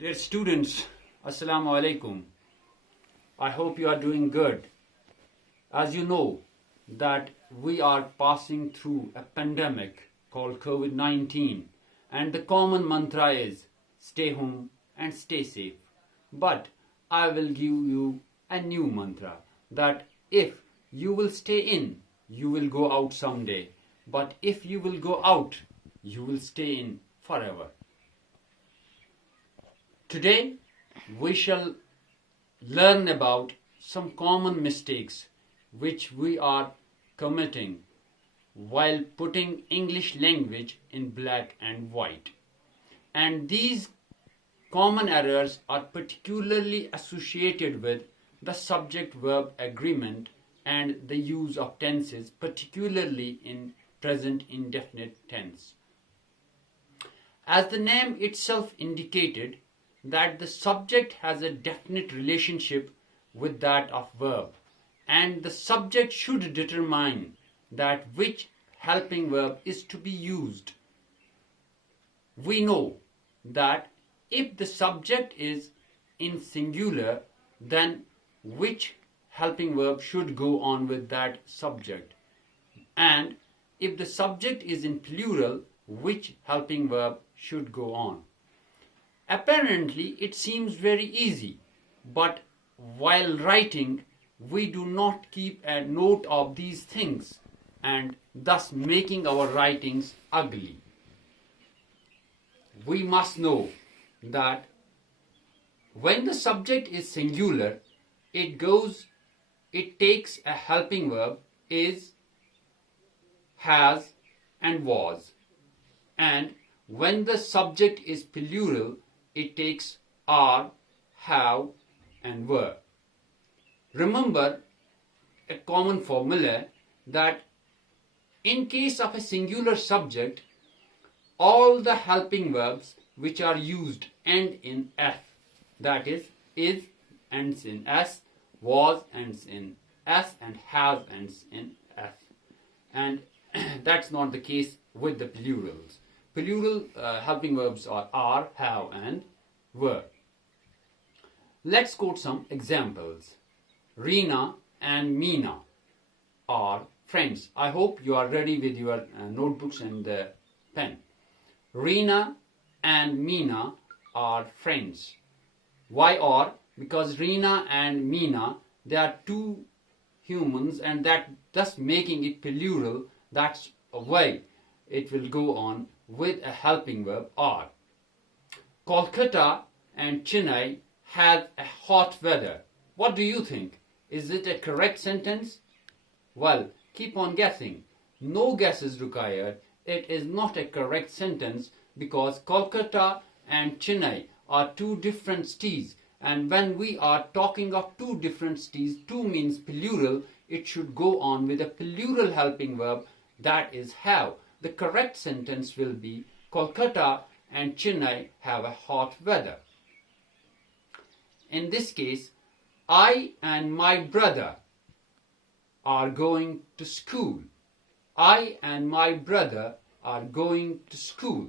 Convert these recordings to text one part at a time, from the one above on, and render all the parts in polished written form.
Dear students, Assalamu alaikum. I hope you are doing good. As you know that we are passing through a pandemic called COVID-19 and the common mantra is stay home and stay safe. But I will give you a new mantra that if you will stay in, you will go out someday. But if you will go out, you will stay in forever. Today, we shall learn about some common mistakes which we are committing while putting English language in black and white. And these common errors are particularly associated with the subject-verb agreement and the use of tenses, particularly in present indefinite tense. As the name itself indicated, that the subject has a definite relationship with that of verb, and the subject should determine that which helping verb is to be used. We know that if the subject is in singular, then which helping verb should go on with that subject, and if the subject is in plural, which helping verb should go on. Apparently, it seems very easy, but while writing, we do not keep a note of these things and thus making our writings ugly. We must know that when the subject is singular, it takes a helping verb is, has, and was. And when the subject is plural, it takes are, have, and were. Remember a common formula that in case of a singular subject, all the helping verbs which are used end in f. That is ends in s, was ends in s, and have ends in f. And that's not the case with the plurals. Plural helping verbs are, have, and were. Let's quote some examples. Reena and Meena are friends. I hope you are ready with your notebooks and pen. Reena and Meena are friends. Why are? Because Reena and Meena, they are two humans, and that thus making it plural, that's why it will go on with a helping verb are. Kolkata and Chennai have a hot weather. What do you think? Is it a correct sentence? Well, keep on guessing. No guess is required. It is not a correct sentence because Kolkata and Chennai are two different cities, and when we are talking of two different cities, two means plural, it should go on with a plural helping verb, that is have. The correct sentence will be Kolkata and Chennai have a hot weather. In this case, I and my brother are going to school. I and my brother are going to school.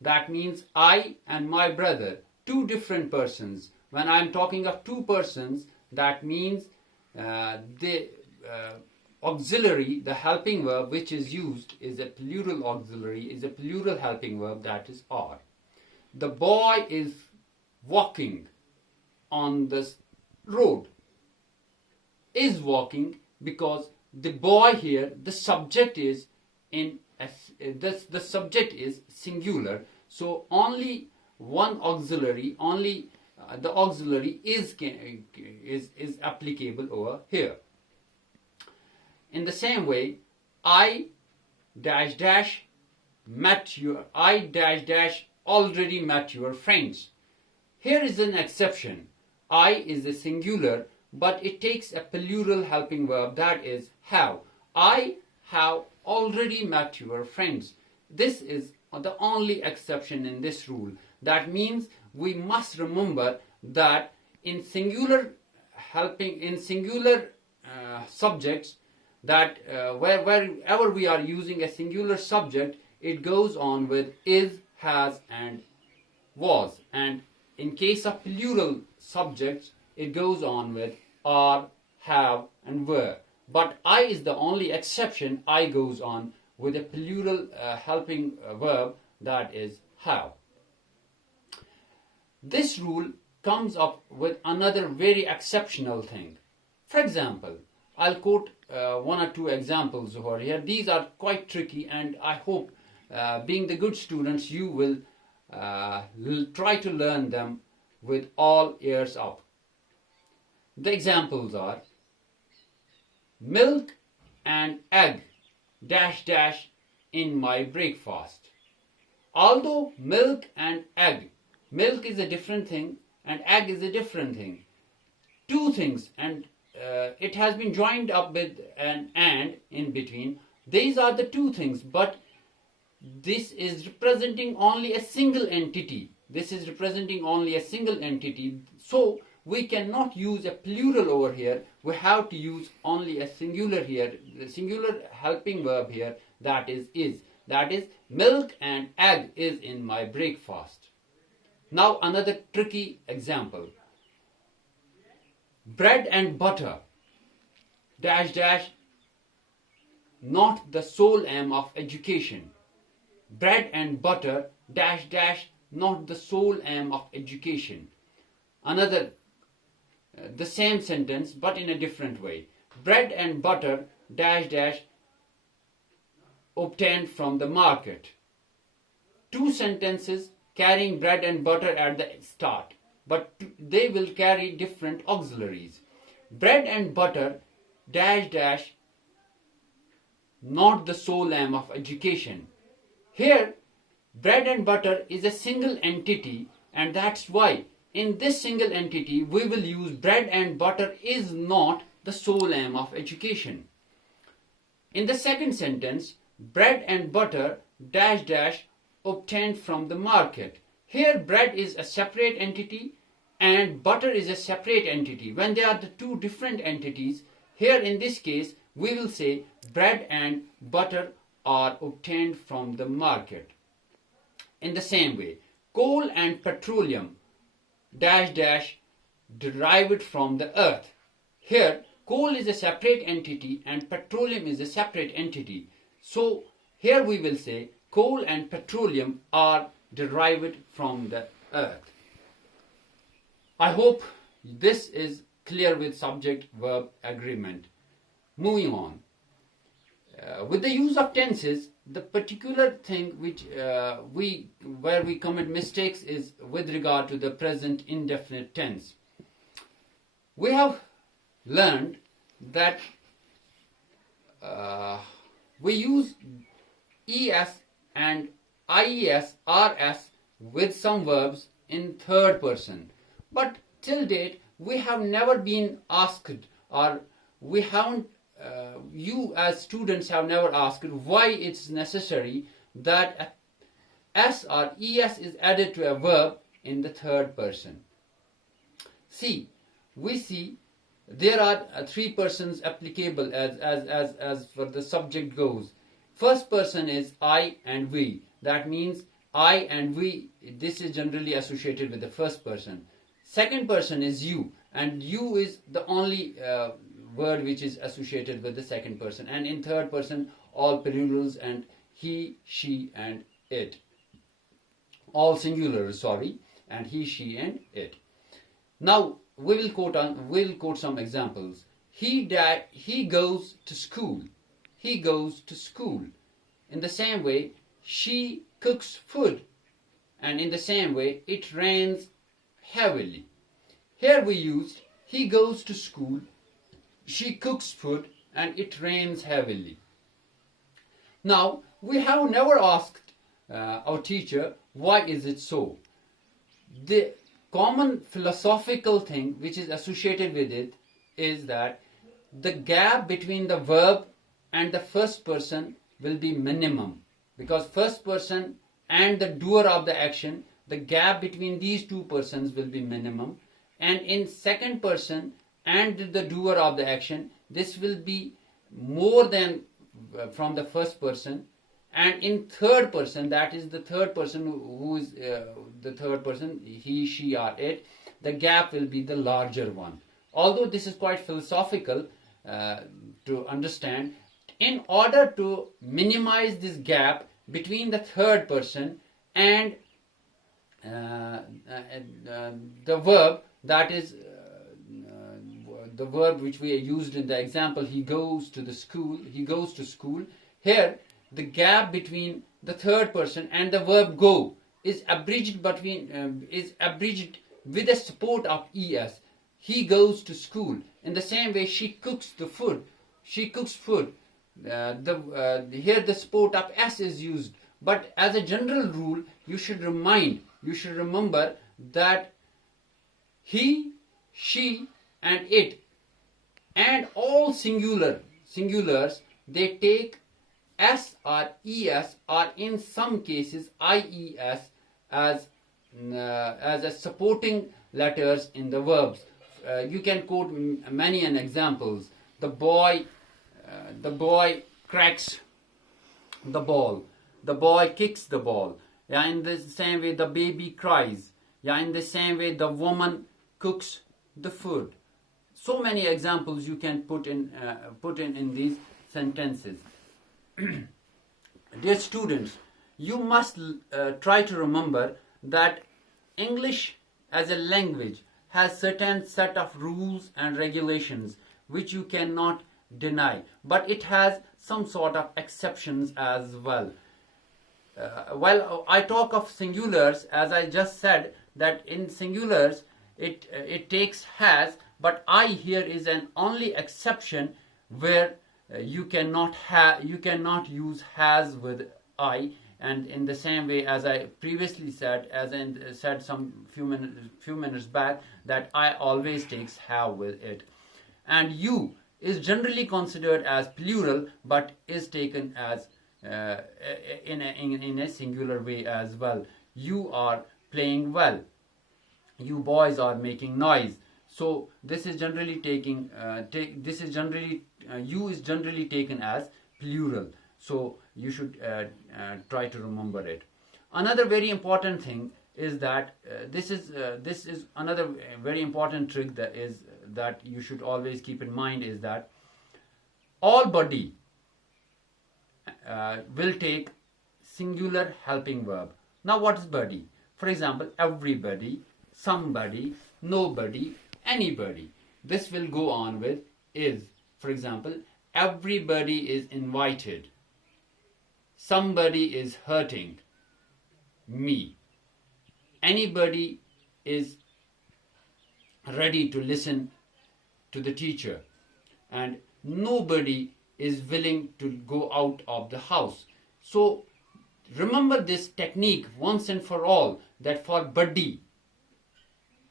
That means I and my brother, two different persons. When I am talking of two persons, that means the auxiliary, the helping verb which is used is a plural auxiliary, is a plural helping verb, that is are. The boy is walking on this road. Is walking because the boy here, the subject is the subject is singular, so only one auxiliary, the auxiliary is applicable over here. In the same way, I dash dash already met your friends. Here is an exception. I is a singular, but it takes a plural helping verb, that is have. I have already met your friends. This is the only exception in this rule. That means we must remember that in singular subjects, that wherever we are using a singular subject, it goes on with is, has, and was. And in case of plural subjects, it goes on with are, have, and were. But I is the only exception. I goes on with a plural helping verb, that is have. This rule comes up with another very exceptional thing. For example, I'll quote one or two examples over here. These are quite tricky, and I hope, being the good students, you will try to learn them with all ears up. The examples are milk and egg dash dash in my breakfast. Although milk and egg, milk is a different thing and egg is a different thing. Two things, and it has been joined up with an and in between. These are the two things, but this is representing only a single entity. This is representing only a single entity. So we cannot use a plural over here. We have to use only a singular here. The singular helping verb here, that is. That is, milk and egg is in my breakfast. Now another tricky example. Bread and butter dash dash not the sole aim of education. Bread and butter dash dash not the sole aim of education. Another the same sentence but in a different way. Bread and butter dash dash obtained from the market. Two sentences carrying bread and butter at the start, but they will carry different auxiliaries. Bread and butter dash dash not the sole aim of education. Here bread and butter is a single entity, and that's why in this single entity we will use bread and butter is not the sole aim of education. In the second sentence, bread and butter dash dash obtained from the market. Here bread is a separate entity and butter is a separate entity. When they are the two different entities, here in this case we will say bread and butter are obtained from the market. In the same way, coal and petroleum dash dash derived from the earth. Here coal is a separate entity and petroleum is a separate entity. So here we will say coal and petroleum are derived from the earth. I hope this is clear with subject-verb agreement. Moving on. With the use of tenses, the particular thing which where we commit mistakes is with regard to the present indefinite tense. We have learned that we use es and ies, rs with some verbs in third person, but till date we have never been asked, or we haven't you as students have never asked why it's necessary that s or es is added to a verb in the third person. We see there are three persons applicable as for the subject goes. First person is I and we. That means I and we, this is generally associated with the first person. Second person is you, and you is the only word which is associated with the second person. And in third person, all plurals and he, she, and it. All singular, sorry, and he, she, and it. Now we'll quote some examples. He goes to school. He goes to school. In the same way, she cooks food. And in the same way, it rains heavily. Here we used he goes to school, she cooks food, and it rains heavily. Now, we have never asked our teacher, why is it so? The common philosophical thing which is associated with it is that the gap between the verb and the first person will be minimum, because first person and the doer of the action, the gap between these two persons will be minimum, and in second person and the doer of the action, this will be more than from the first person, and in third person, that is the third person who is the third person, he, she, or it, the gap will be the larger one. Although this is quite philosophical to understand, in order to minimize this gap between the third person and the verb, that is the verb which we used in the example, he goes to the school, he goes to school. Here the gap between the third person and the verb go is abridged with the support of es. He goes to school. In the same way, she cooks the food. She cooks food. Here the support of s is used. But as a general rule, you should remember that he, she, and it, and all singulars, they take s or es, or in some cases ies, as a supporting letters in the verbs. You can quote many an examples. The boy cracks the ball. The boy kicks the ball. Yeah, in the same way, the baby cries. Yeah, in the same way, the woman cooks the food. So many examples you can put in these sentences. Dear students, you must try to remember that English as a language has certain set of rules and regulations which you cannot deny, but it has some sort of exceptions as well. While I talk of singulars, as I just said, that in singulars it takes has, but I here is an only exception where you cannot use has with I. And in the same way, as I previously said, said some few minutes back, that I always takes have with it. And you is generally considered as plural, but is taken as in a singular way as well. You are playing well. You boys are making noise. So this is generally you is generally taken as plural. So you should try to remember it. Another very important thing is that this is another very important trick that you should always keep in mind, is that all body will take singular helping verb. Now what is body? For example, everybody, somebody, nobody, anybody. This will go on with is. For example, everybody is invited. Somebody is hurting me. Anybody is ready to listen to the teacher. And nobody is willing to go out of the house. So remember this technique once and for all, that for buddy,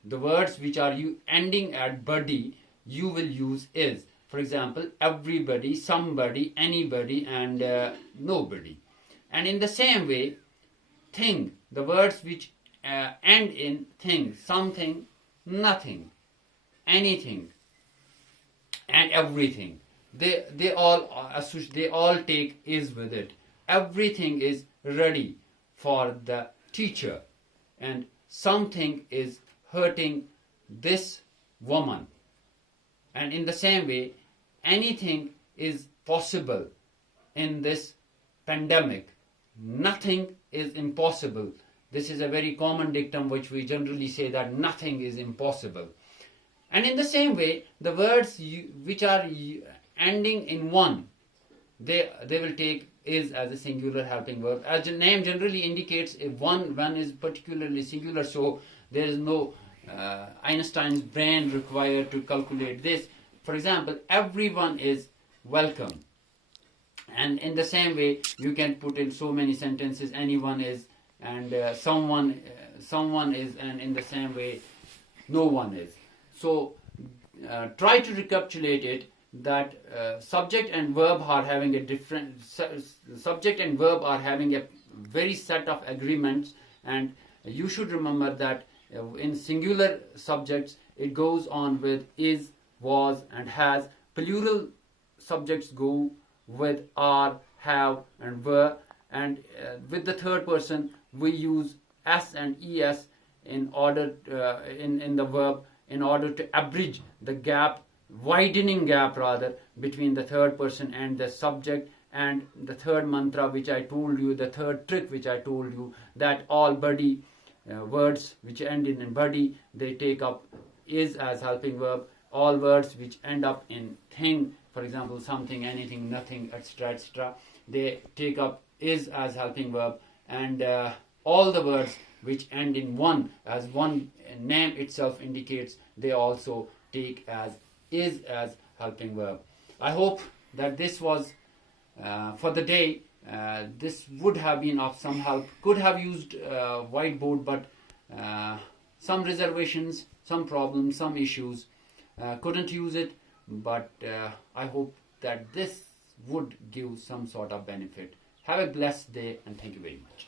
the words which are ending at buddy, you will use is. For example, everybody, somebody, anybody, and nobody. And in the same way, thing, the words which end in thing, something, nothing, anything, and everything, they all take is with it. Everything is ready for the teacher, and something is hurting this woman. And in the same way, anything is possible in this pandemic. Nothing is impossible. This is a very common dictum which we generally say, that nothing is impossible. And in the same way, the words which are ending in one, they will take is as a singular helping verb. As the name generally indicates, if one is particularly singular, so there is no Einstein's brain required to calculate this. For example, everyone is welcome. And in the same way, you can put in so many sentences, anyone is, and someone is, and in the same way, no one is. So try to recapitulate it, that subject and verb are having a very set of agreements, and you should remember that in singular subjects it goes on with is, was, and has. Plural subjects go with are, have, and were, and with the third person we use s and es in order in the verb, in order to abridge the gap, widening gap rather, between the third person and the subject. And the third mantra which I told you, the third trick which I told you, that all body words which end in body, they take up is as helping verb. All words which end up in thing, for example something, anything, nothing, etc., etc., they take up is as helping verb. And all the words which end in one, as one name itself indicates, they also take as is as helping verb. I hope that this was for the day. This would have been of some help. Could have used whiteboard, but some reservations, some problems, some issues, couldn't use it. But I hope that this would give some sort of benefit. Have a blessed day, and thank you very much.